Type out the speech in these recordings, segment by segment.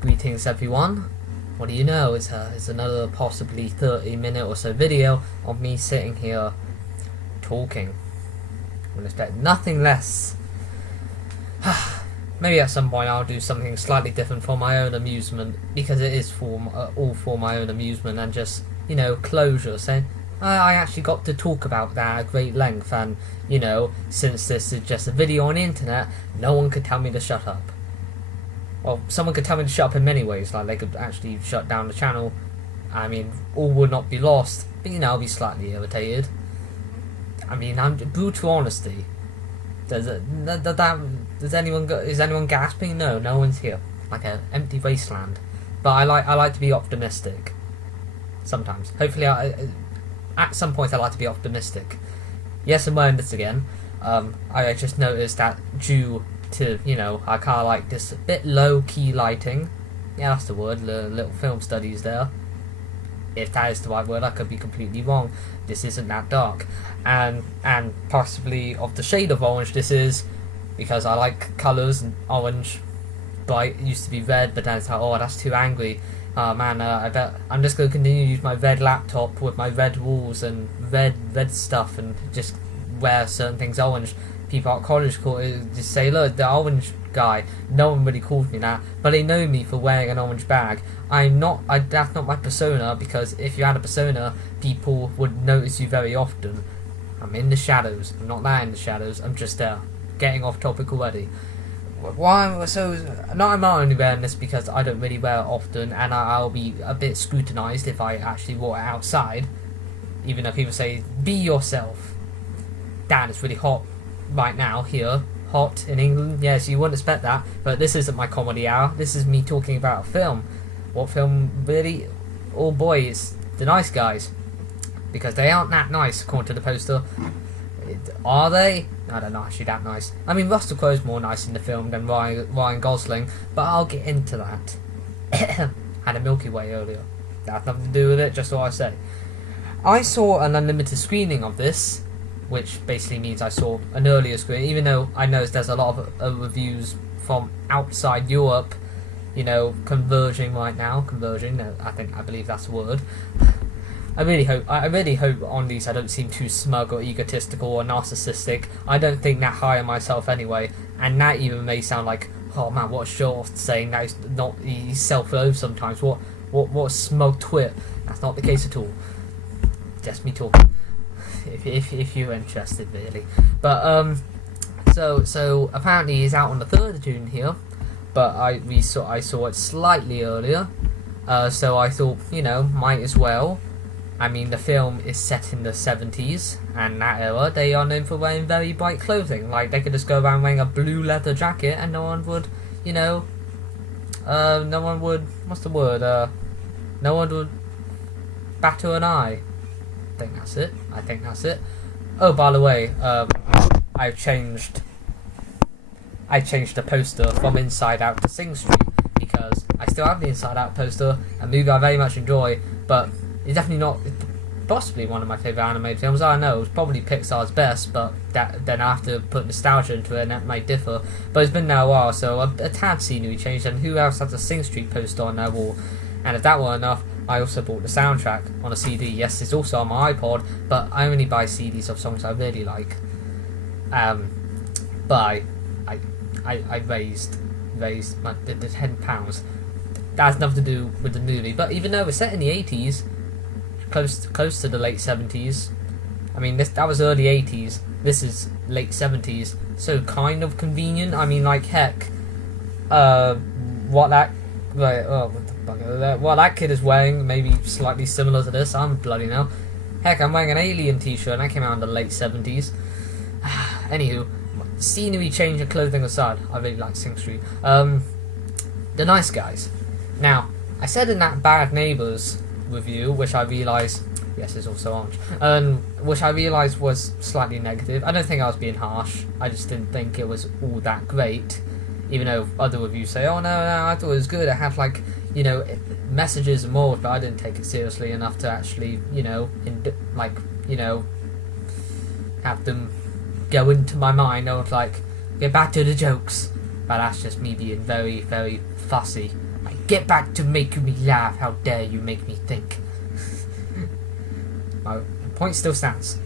Greetings everyone. What do you know? It's another possibly 30-minute or so video of me sitting here talking. I would expect nothing less. Maybe at some point I'll do something slightly different for my own amusement, because it is all for my own amusement and just, closure. Saying I actually got to talk about that at great length, and, since this is just a video on the internet, no one could tell me to shut up. Well, someone could tell me to shut up in many ways, like they could actually shut down the channel. I mean, all would not be lost, but I'll be slightly irritated. I mean, I'm brutal honesty. Is anyone gasping? No, no one's here. Like an empty wasteland. But I like to be optimistic. Sometimes, hopefully, at some point, I like to be optimistic. Yes, I'm wearing this again. I just noticed that due to, I kind of like this bit low-key lighting. Yeah, that's the word, little film studies there. If that is the right word, I could be completely wrong. This isn't that dark. And possibly of the shade of orange this is, because I like colours, and orange, bright, used to be red, but then it's like, oh, that's too angry. Oh man, I bet I'm just going to continue to use my red laptop with my red walls and red stuff, and just wear certain things orange. People at college just say, look, the orange guy. No one really calls me that, but they know me for wearing an orange bag. That's not my persona, because if you had a persona, people would notice you very often. I'm in the shadows. I'm not that in the shadows. I'm just there. Getting off topic already. Why? So, I'm not only wearing this because I don't really wear it often, and I'll be a bit scrutinised if I actually wore it outside. Even though people say, be yourself. Dan, it's really hot right now here. Hot in England. Yes, you wouldn't expect that, but this isn't my comedy hour. This is me talking about a film. What film, really? Oh boy, it's The Nice Guys. Because they aren't that nice, according to the poster. Are they? I don't know, actually that nice. I mean, Russell Crowe's more nice in the film than Ryan Gosling, but I'll get into that. Had a Milky Way earlier. That has nothing to do with it, just what I say. I saw an unlimited screening of this, which basically means I saw an earlier screen, even though I know there's a lot of reviews from outside Europe, converging right now. Converging, I believe that's a word. I really hope on these I don't seem too smug or egotistical or narcissistic. I don't think that high on myself anyway, and that even may sound like, oh man, what a show-off saying that he's self-loathed sometimes. What a smug twit. That's not the case at all. Just me talking. If you're interested, really. But so apparently he's out on the 3rd of June here, but I saw it slightly earlier. So I thought, might as well. I mean, the film is set in the 70s, and that era, they are known for wearing very bright clothing. Like, they could just go around wearing a blue leather jacket, and no one would, what's the word? No one would batter an eye. I think that's it. Oh, by the way, I changed the poster from Inside Out to Sing Street, because I still have the Inside Out poster, a movie I very much enjoy, but it's definitely not, possibly one of my favourite animated films. I know, it's probably Pixar's best, but then I have to put nostalgia into it, and that might differ. But it's been now a while, so a tad scenery changed, and who else has a Sing Street poster on their wall? And if that weren't enough, I also bought the soundtrack on a CD. Yes, it's also on my iPod, but I only buy CDs of songs I really like. But I raised the £10. That has nothing to do with the movie. But even though it's set in the 80s, close to the late 70s, I mean that was early 80s. This is late 70s, so kind of convenient. I mean, like heck, what that kid is wearing maybe slightly similar to this. I'm bloody now. Heck, I'm wearing an Alien t-shirt, and that came out in the late 70s. Anywho, scenery change and clothing aside, I really like Sing Street. The Nice Guys. Now, I said in that Bad Neighbours review, which I realised, yes, it's also orange, which I realised was slightly negative. I don't think I was being harsh. I just didn't think it was all that great. Even though other reviews say, oh no, I thought it was good. It had messages and more, but I didn't take it seriously enough to actually, have them go into my mind. I was like, get back to the jokes. But that's just me being very, very fussy Get back to making me laugh. How dare you make me think? My point still stands.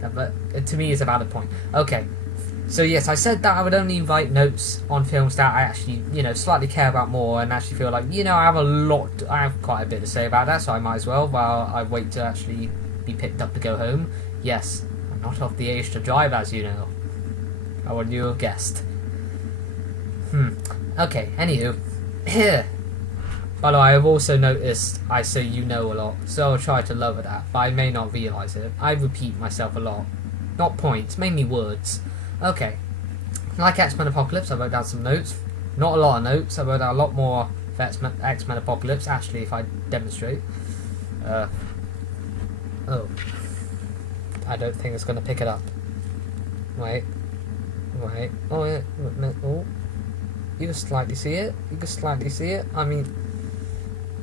But to me, it's a valid point. Okay. So yes, I said that I would only write notes on films that I actually, slightly care about more and actually feel like, I have quite a bit to say about that, so I might as well while I wait to actually be picked up to go home. Yes, I'm not of the age to drive, as you know. Or would you have guessed? Okay, anywho. Here. By the way, I've also noticed I say you know a lot, so I'll try to lower that, but I may not realise it. I repeat myself a lot. Not points, mainly words. Okay. Like X-Men Apocalypse, I wrote down some notes. Not a lot of notes, I wrote down a lot more for X-Men Apocalypse, actually, if I demonstrate. Oh. I don't think it's going to pick it up. Wait. Oh, yeah. Oh. You can slightly see it. I mean,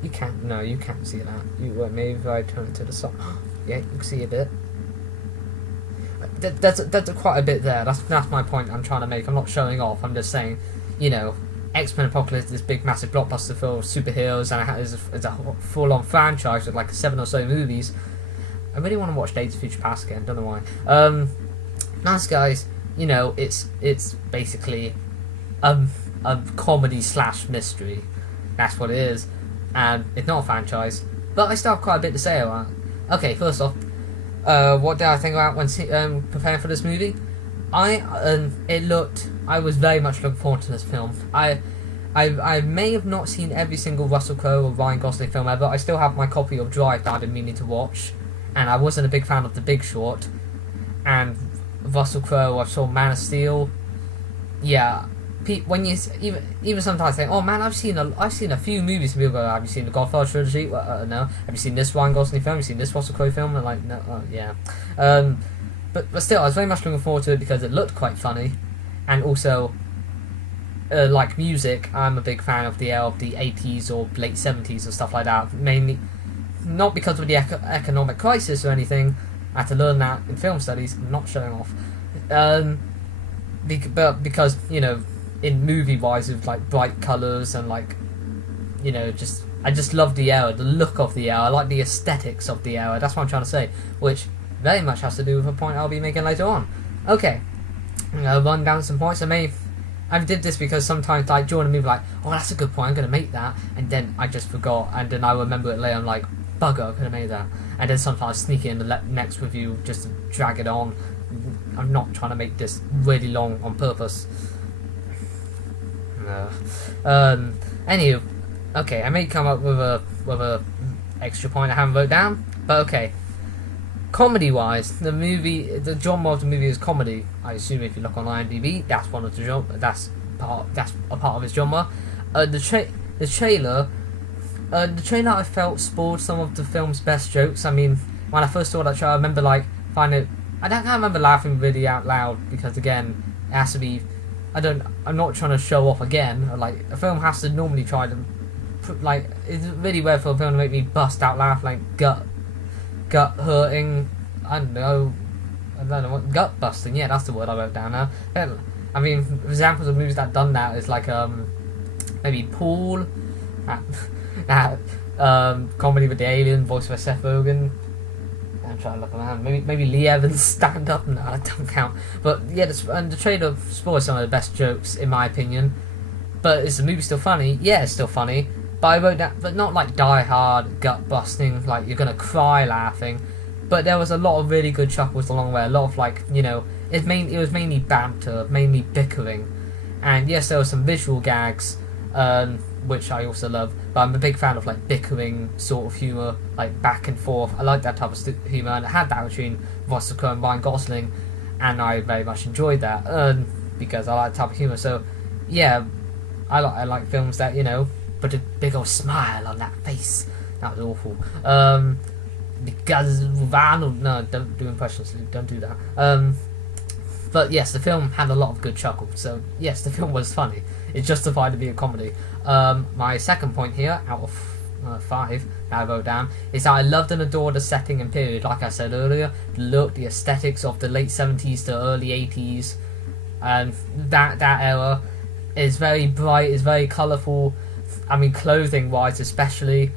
you can't. No, you can't see that. Maybe if I turn it to the side. Yeah, you can see a bit. That's quite a bit there. That's my point I'm trying to make. I'm not showing off. I'm just saying, X-Men Apocalypse is this big, massive blockbuster for superheroes, and it's a full-on franchise with like 7 or so movies. I really want to watch Days of Future Past again. Don't know why. Nice Guys. It's basically a comedy / mystery. That's what it is, and it's not a franchise. But I still have quite a bit to say about it. Okay, first off, what did I think about when preparing for this movie? I was very much looking forward to this film. I may have not seen every single Russell Crowe or Ryan Gosling film ever. I still have my copy of Drive that I've been meaning to watch, and I wasn't a big fan of The Big Short. And Russell Crowe, I saw Man of Steel. Yeah, when you even sometimes think, oh man, I've seen a few movies. And people go, have you seen the Godfather trilogy? Well, no. Have you seen this Ryan Gosling film? Have you seen this Russell Crowe film? And like, no, yeah. But still, I was very much looking forward to it because it looked quite funny, and also, like music, I'm a big fan of the 80s or late 70s or stuff like that. Mainly, not because of the economic crisis or anything. I had to learn that in film studies. I'm not showing off. But because in movie wise, with like bright colours and like, I just love the era, the look of the era. I like the aesthetics of the era. That's what I'm trying to say, which very much has to do with a point I'll be making later on. Okay, I'll run down some points. I did this because sometimes like during a movie, like, oh, that's a good point, I'm gonna make that, and then I just forgot, and then I remember it later. I'm like, bugger, I could have made that, and then sometimes sneak in the next review just to drag it on. I'm not trying to make this really long on purpose. Anywho, okay, I may come up with a extra point I haven't wrote down, but okay. Comedy wise, the genre of the movie is comedy. I assume if you look on IMDb, that's one of the genre. That's a part of its genre. The trailer I felt spoiled some of the film's best jokes. I mean, when I first saw that trailer, I remember like finding it. I can't remember laughing really out loud because again, it has to be. I'm not trying to show off again. Like a film has to normally try to, like, it's really rare for a film to make me bust out laugh, like gut hurting. I don't know what gut busting. Yeah, that's the word I wrote down now. I mean, examples of movies that done that is like maybe Paul, that comedy with the alien, voiced by Seth Rogen. I'm trying to look around. Maybe Lee Evans stand up. No, that don't count. But yeah, the trailer spoils some of the best jokes in my opinion. But is the movie still funny? Yeah, it's still funny. But I wrote that, but not like Die Hard, gut busting, like you're gonna cry laughing. But there was a lot of really good chuckles along the way. A lot of like, it was mainly banter, mainly bickering, and yes, there were some visual gags, which I also love. But I'm a big fan of like bickering sort of humour, like back and forth. I like that type of humour, and I had that between Russell Crowe and Ryan Gosling, and I very much enjoyed that because I like that type of humour. So yeah, I like films that put a big old smile on that face. That was awful. Because no, don't do impressions. Don't do that. But yes, the film had a lot of good chuckles. So yes, the film was funny. It's justified to be a comedy. My second point here, out of 5 that I wrote down, is that I loved and adored the setting and period. Like I said earlier, the look, the aesthetics of the late 70s to early 80s, and that era is very bright, is very colourful. I mean, clothing wise, especially,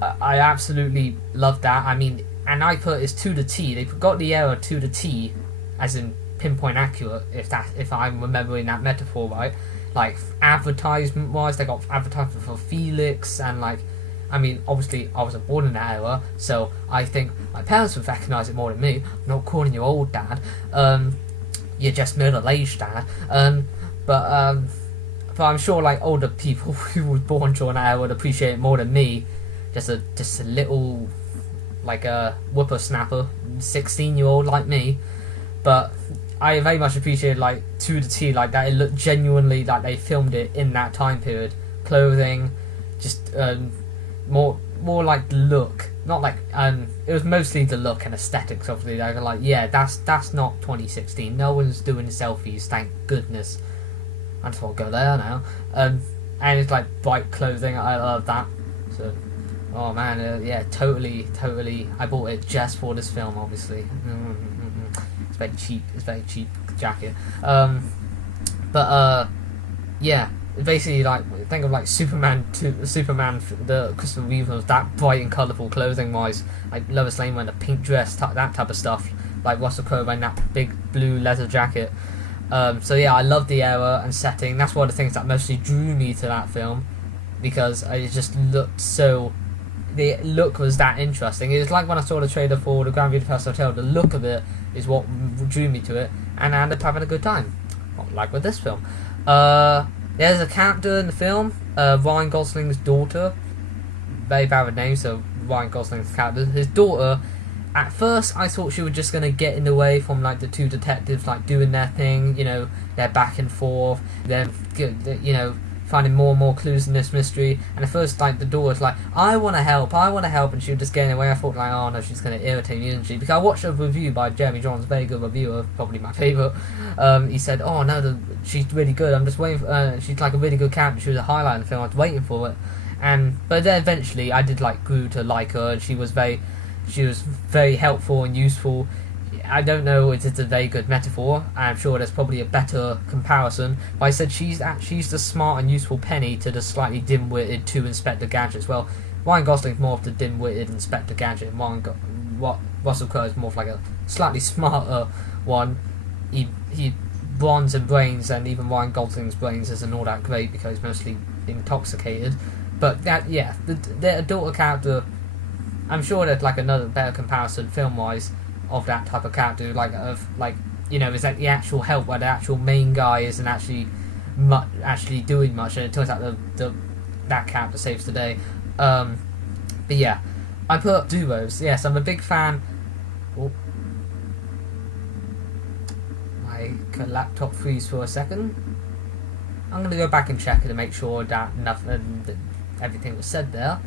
I absolutely love that. I mean, and I put it's to the T. They got the era to the T, as in pinpoint accurate. If I'm remembering that metaphor right, like advertisement wise, they got advertisement for Felix and like. I mean, obviously, I wasn't born in that era, so I think my parents would recognise it more than me. I'm not calling you old, Dad. You're just middle-aged, Dad. But I'm sure like older people who were born during that era would appreciate it more than me. Just a little like a whippersnapper, 16-year-old like me. But I very much appreciated like to the T like that. It looked genuinely like they filmed it in that time period. Clothing, just more like the look, not like it was mostly the look and aesthetics. Obviously, they were like, yeah, that's not 2016. No one's doing selfies, thank goodness. I just want to go there now. And it's like bright clothing. I love that. So, oh man, yeah, totally. I bought it just for this film, obviously. It's very cheap. It's very cheap jacket. Yeah. Basically, like think of like Superman, the Christopher Reeve was that bright and colourful clothing wise. Like Lois Lane wearing a pink dress, that type of stuff. Like Russell Crowe wearing that big blue leather jacket. So yeah, I love the era and setting. That's one of the things that mostly drew me to that film, because it just looked so. The look was that interesting. It was like when I saw the trailer for the Grand Budapest Hotel. The look of it is what drew me to it, and I ended up having a good time, like with this film. There's a character in the film, Ryan Gosling's daughter. Very bad name, so Ryan Gosling's character. His daughter, at first I thought she was just going to get in the way from like the two detectives like doing their thing, their back and forth, then, finding more and more clues in this mystery. And at first, like, the daughter's like, I want to help, and she was just getting away. I thought, like, oh no, she's going to irritate me, isn't she? Because I watched a review by Jeremy Johns, very good reviewer, probably my favourite. He said, oh no, she's really good, I'm just waiting for, she's like a really good character, she was a highlight in the film, I was waiting for it. But then eventually, I did like grew to like her, and she was very helpful and useful. I don't know if it's a very good metaphor. I'm sure there's probably a better comparison. But I said she's the smart and useful Penny to the slightly dim-witted to Inspector Gadget as well. Ryan Gosling's more of the dim-witted Inspector Gadget, and Russell Crowe is more of like a slightly smarter one. He bronze and brains, and even Ryan Gosling's brains isn't all that great because he's mostly intoxicated. But the daughter character, I'm sure there's like another better comparison film-wise of that type of character, is that the actual help where the actual main guy isn't actually doing much, and it turns out that character saves the day. But yeah, I put duos. Yes, I'm a big fan. Oh. My laptop freeze for a second. I'm gonna go back and check it to make sure that everything was said there.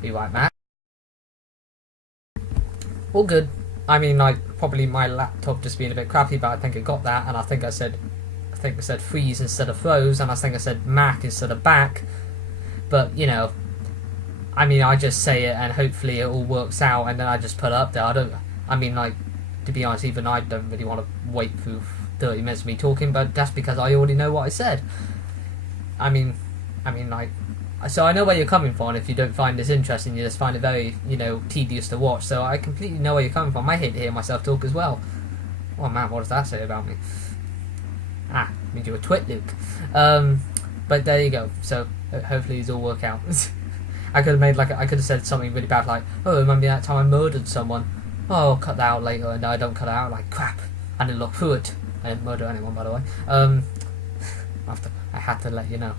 Be right back. All good. I mean, like, probably my laptop just being a bit crappy, but I think it got that, and I think I said freeze instead of froze, and I think I said Mac instead of back. But I mean, I just say it, and hopefully it all works out, and then I just put it up there. To be honest, even I don't really want to wait through 30 minutes of me talking, but that's because I already know what I said. So I know where you're coming from. If you don't find this interesting, you just find it very, tedious to watch. So I completely know where you're coming from. I hate to hear myself talk as well. Oh man, what does that say about me? Means you're a twit, Luke. But there you go. So hopefully these all work out. I could have said something really bad like, oh, remember that time I murdered someone? Oh, I'll cut that out later. No, I don't cut it out. Like, crap. I didn't look through it. I didn't murder anyone, by the way. I had to let you know.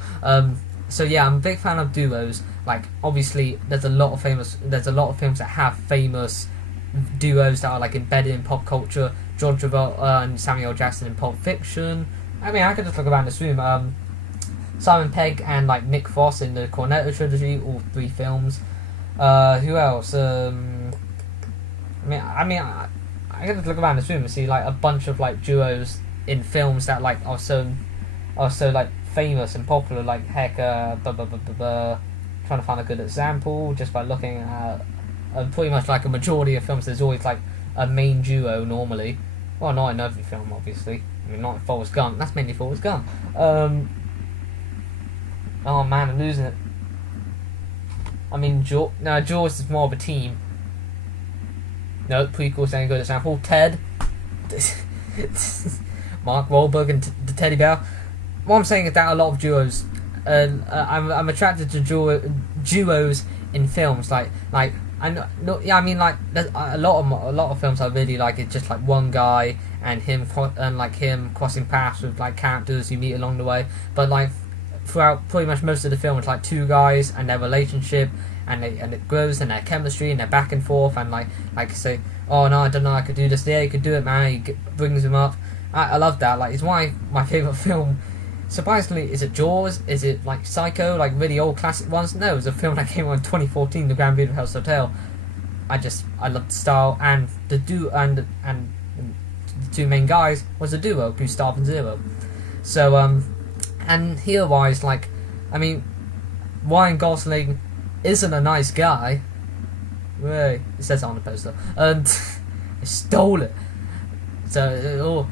So yeah, I'm a big fan of duos. Like, obviously, there's a lot of films that have famous duos that are like embedded in pop culture. John Travolta and Samuel Jackson in Pulp Fiction. I mean, I could just look around this room. Simon Pegg and like Nick Frost in the Cornetto trilogy, all 3 films. Who else? I could just look around this room and see like a bunch of like duos in films that like are so like famous and popular, like heck, trying to find a good example just by looking at pretty much like a majority of films. There's always like a main duo normally. Well, not in every film, obviously. I mean, not in Forrest Gump. That's mainly Forrest Gump. Oh man, I'm losing it. I mean, Jaws is more of a team. No, prequel saying good example. Ted. Mark Wahlberg and the teddy bear. What I'm saying is that a lot of duos, I'm attracted to duos in films. I mean, like there's a lot of films I really like. It's just like one guy and him crossing paths with like characters you meet along the way. But like throughout pretty much most of the film, it's like two guys and their relationship, and it grows, and their chemistry, and their back and forth, and like say, oh no, I don't know, I could do this. Yeah, you could do it, man. He brings him up. I love that. Like, it's my favorite film. Surprisingly, is it Jaws? Is it like Psycho? Like really old classic ones? No, it's a film that came out in 2014, The Grand Budapest Hotel. I love the style, and the the two main guys was a duo, Gustav and Zero. So and here wise, like, I mean, Ryan Gosling isn't a nice guy. Really, it says it on the poster, and I stole it. So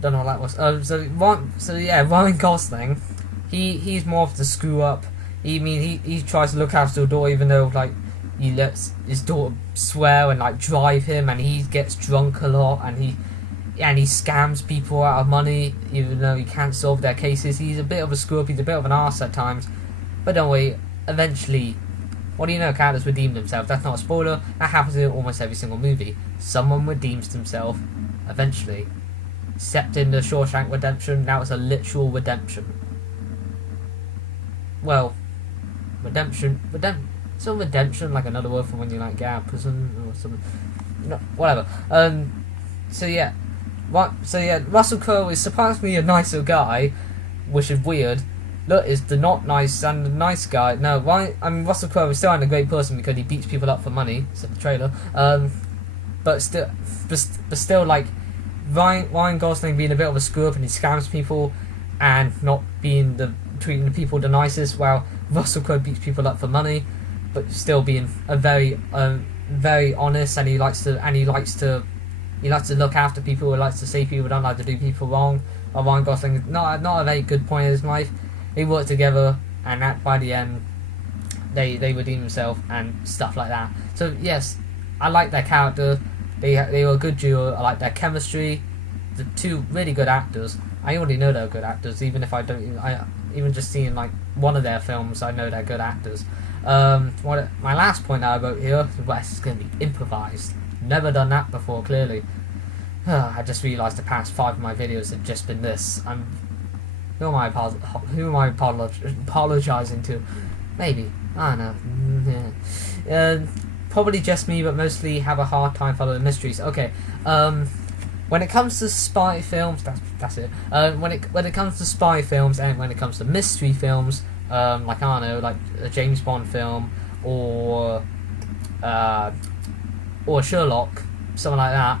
don't know what that was. Ryan Gosling, he's more of the screw up. He tries to look after the door, even though like he lets his daughter swear and like drive him, and he gets drunk a lot, and he scams people out of money, even though he can't solve their cases. He's a bit of a screw up. He's a bit of an arse at times, but don't worry. Eventually, what do you know? Characters redeem themselves. That's not a spoiler. That happens in almost every single movie. Someone redeems themselves eventually. Except in the Shawshank Redemption, that was a literal redemption. Well, redemption, so redemption, like another word for when you like get out of prison or something. No, whatever. Russell Crowe is surprisingly a nicer guy, which is weird. Look, is the not nice and the nice guy. No, Russell Crowe is still a great person because he beats people up for money. Except the trailer. But still, like Ryan Gosling being a bit of a screw up and he scams people, and not treating the people the nicest. While Russell Crowe beats people up for money, but still being a very honest, and he likes to look after people. He likes to say people don't like to do people wrong. While Ryan Gosling is not a very good point in his life. They work together, and by the end, they redeem themselves and stuff like that. So yes, I like their character. They were a good duo. I like their chemistry. The two really good actors. I already know they're good actors, even if I don't. Even just seeing like one of their films, I know they're good actors. My last point that I wrote here is going to be improvised. Never done that before. Clearly, I just realised the past 5 of my videos have just been this. Who am I apologising to? Maybe. I don't know. Yeah. Probably just me, but mostly have a hard time following mysteries. Okay. When it comes to spy films, that's it. When it comes to spy films and when it comes to mystery films, like I don't know, like a James Bond film or Sherlock, something like that.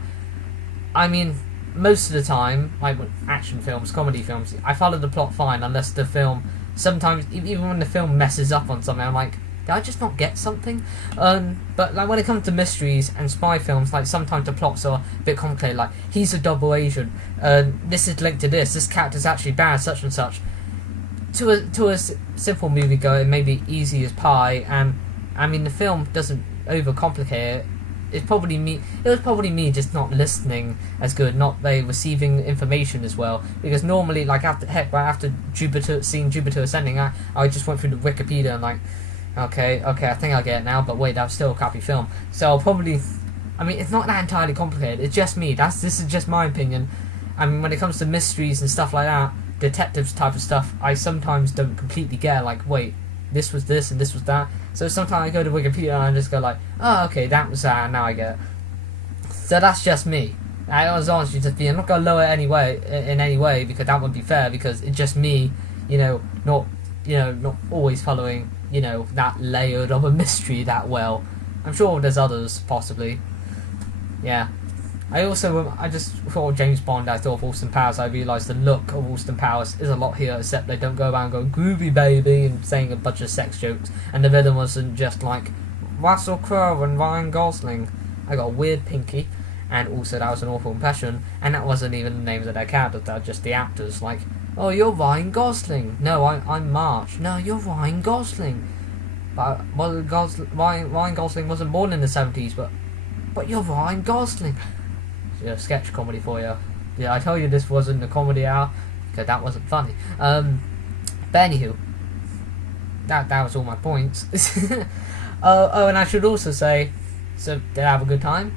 I mean, most of the time, like with action films, comedy films, I follow the plot fine unless the film. Sometimes, even when the film messes up on something, I'm like, did I just not get something? But like when it comes to mysteries and spy films, like sometimes the plots are a bit complicated. Like, he's a double agent. This is linked to this. This character's actually bad, such and such. To a simple moviegoer, it may be easy as pie, and I mean the film doesn't overcomplicate it. It was probably me just not listening as good, not receiving information as well. Because normally, like after seeing Jupiter Ascending, I just went through the Wikipedia and like, okay, I think I get it now. But wait, that was still a crappy film. So I'll probably, I mean, it's not that entirely complicated. It's just me. This is just my opinion. I mean, when it comes to mysteries and stuff like that, detectives type of stuff, I sometimes don't completely get. Like, wait, this was this and this was that. So sometimes I go to Wikipedia and I just go like, oh, okay, that was that, and now I get it. So that's just me. I was honestly just being, I'm not going to lower it in any way, because that wouldn't be fair, because it's just me, not always following, that layered of a mystery that well. I'm sure there's others, possibly. Yeah. I just thought of James Bond, I thought of Austin Powers. I realised the look of Austin Powers is a lot here, except they don't go around going groovy baby and saying a bunch of sex jokes, and the villain wasn't just like Russell Crowe and Ryan Gosling. I got a weird pinky, and also that was an awful impression, and that wasn't even the names of their characters, they're just the actors. Like, Oh, you're Ryan Gosling. No, I'm March. No, you're Ryan Gosling. But well, Ryan Gosling wasn't born in the 70s, but you're Ryan Gosling. Yeah, sketch comedy for you. Yeah, I told you this wasn't a comedy hour because that wasn't funny. But anywho, that was all my points. Oh, and I should also say, so did I have a good time?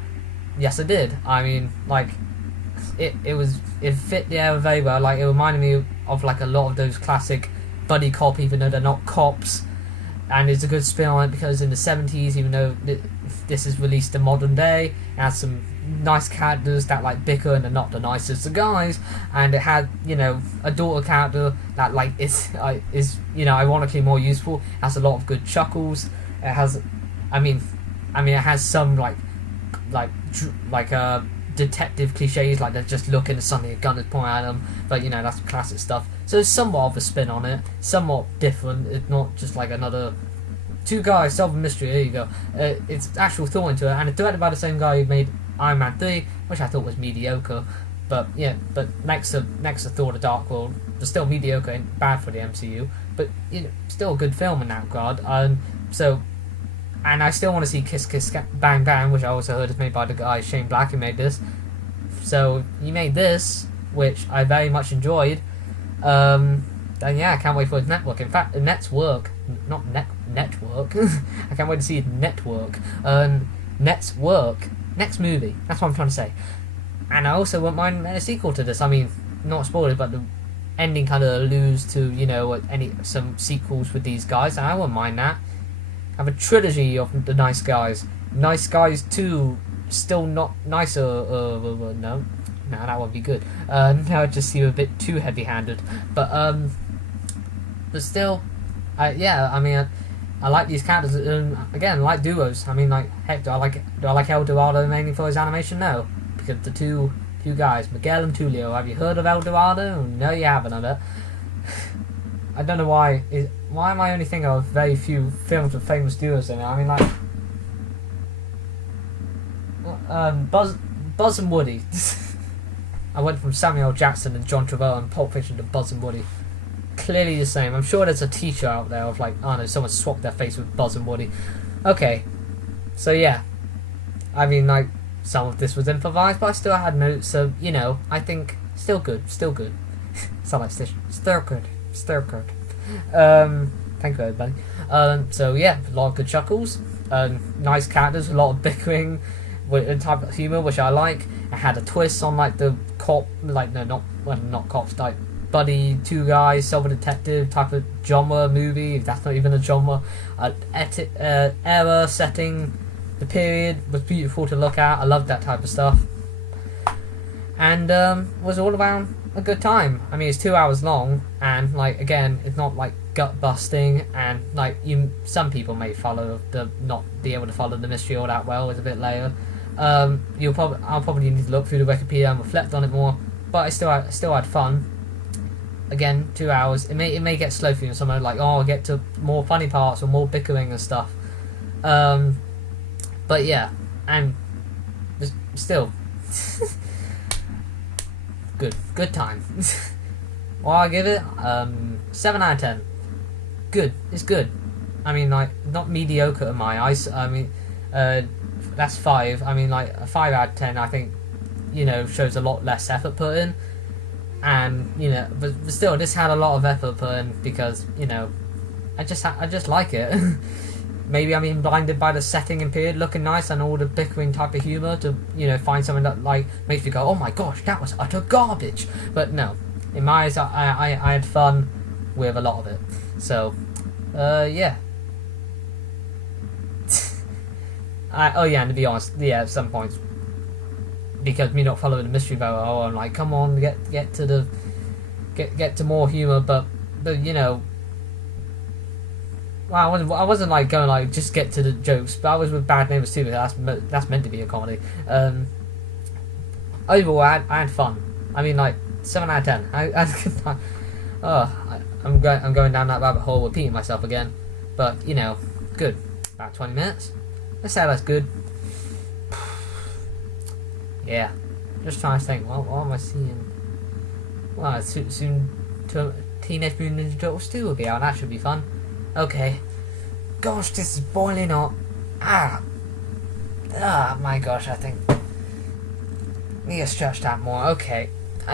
Yes, I did. I mean, like, it fit the era very well. Like, it reminded me of like a lot of those classic buddy cop, even though they're not cops. And it's a good spin on it because in the 70s, even though this is released in modern day, it has some nice characters that like bicker and are not the nicest of guys, and it had, you know, a daughter character that like is you know, ironically more useful. It has a lot of good chuckles. It has, I mean, it has some like detective cliches, like they're just looking and suddenly a gun is pointed at them, but you know, that's classic stuff. So it's somewhat of a spin on it, somewhat different. It's not just like another two guys solve a mystery. There you go. It's actual thought into it, and it's directed by the same guy who made Iron Man 3, which I thought was mediocre. But yeah, but next to Thor: The Dark World, it's still mediocre and bad for the MCU, but you know, still a good film in that regard. And I still want to see Kiss Kiss Bang Bang, which I also heard is made by the guy Shane Black who made this. So he made this, which I very much enjoyed. And yeah, I can't wait for his network. In fact, the network. I can't wait to see his network. Next movie. That's what I'm trying to say. And I also wouldn't mind a sequel to this. I mean, not spoiled, but the ending kind of alludes to, you know, some sequels with these guys, and I wouldn't mind that. Have a trilogy of the Nice Guys. Nice Guys 2, still not nicer. No, that would be good. Now it just seems a bit too heavy-handed. But still, yeah. I mean, I like these characters. Again, I like duos. I mean, like, heck, do I like El Dorado mainly for his animation? No, because the two guys, Miguel and Tulio. Have you heard of El Dorado? No, you haven't. I bet. I don't know why. Why am I only thinking of very few films with famous duos in it? I mean, like, Buzz and Woody. I went from Samuel L. Jackson and John Travolta and Pulp Fiction to Buzz and Woody. Clearly the same. I'm sure there's a t-shirt out there of like, I don't know, someone swapped their face with Buzz and Woody. Okay, so yeah, I mean, like, some of this was improvised, but I still had notes. So you know, I think still good. Sound like Stitch. Still good. Thank you, everybody. So yeah, a lot of good chuckles, nice characters, a lot of bickering, with a type of humour which I like. It had a twist on like the cop, like not cops, like buddy, two guys, silver detective type of genre movie. If that's not even a genre, era setting, the period was beautiful to look at. I loved that type of stuff, and was all around a good time. I mean, it's 2 hours long, and like again, it's not like gut busting, and like some people may not be able to follow the mystery all that well. It's a bit later. I'll probably need to look through the Wikipedia and reflect on it more, but I still had fun. Again, 2 hours. It may get slow for you, somewhere like, oh, I'll get to more funny parts or more bickering and stuff. But yeah, and still. Good time. Well, I give it 7 out of 10. Good. It's good. I mean, like, not mediocre in my eyes. I mean, that's 5. I mean, like, a 5 out of 10, I think, you know, shows a lot less effort put in. And, you know, but still, this had a lot of effort put in because, you know, I just like it. Maybe I'm being blinded by the setting and period looking nice and all the bickering type of humour to, you know, find something that, like, makes me go, oh my gosh, that was utter garbage. But no, in my eyes, I had fun with a lot of it. So, yeah. And to be honest, yeah, at some points, because me not following the mystery very well, I'm like, come on, get to more humour, but you know, well, I wasn't like going like just get to the jokes, but I was with Bad Neighbours too. That's meant to be a comedy. Overall, I had fun. I mean, like 7 out of 10. I had a good time. I'm going down that rabbit hole, repeating myself again, but you know, good. About 20 minutes. Let's say that's good. Yeah, just trying to think. What am I seeing? Well, soon Teenage Mutant Ninja Turtles 2 will be out. That should be fun. Okay. Gosh, this is boiling hot. My gosh, I think need to stretch that more. Okay.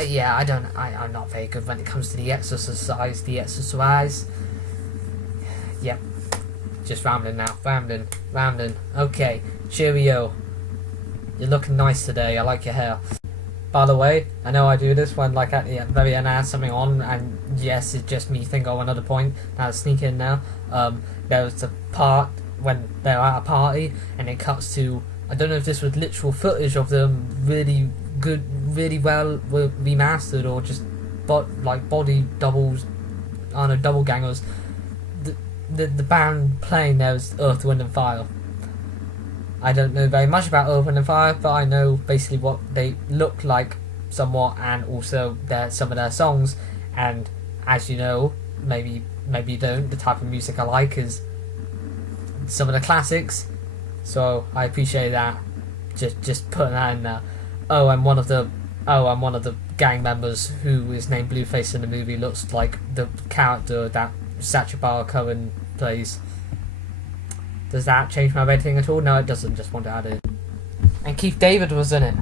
Yeah, I'm not very good when it comes to the exercise. Yep. Just rambling now. Rambling. Okay. Cheerio. You're looking nice today. I like your hair. By the way, I know I do this when like at the very end I have something on, and yes, it's just me think of another point. Now sneak in now. There was a part when they're at a party, and it cuts to, I don't know if this was literal footage of them really good, really well remastered, or just like body doubles, I don't know, double gangers. The band playing there was Earth, Wind and Fire. I don't know very much about Earth, Wind and Fire, but I know basically what they look like somewhat, and also some of their songs. And as you know, maybe you don't, the type of music I like is some of the classics. So I appreciate that. Just putting that in there. I'm one of the gang members who is named Blueface in the movie. Looks like the character that Sacha Baron Cohen plays. Does that change my rating at all? No, it doesn't. Just want to add it. And Keith David was in it.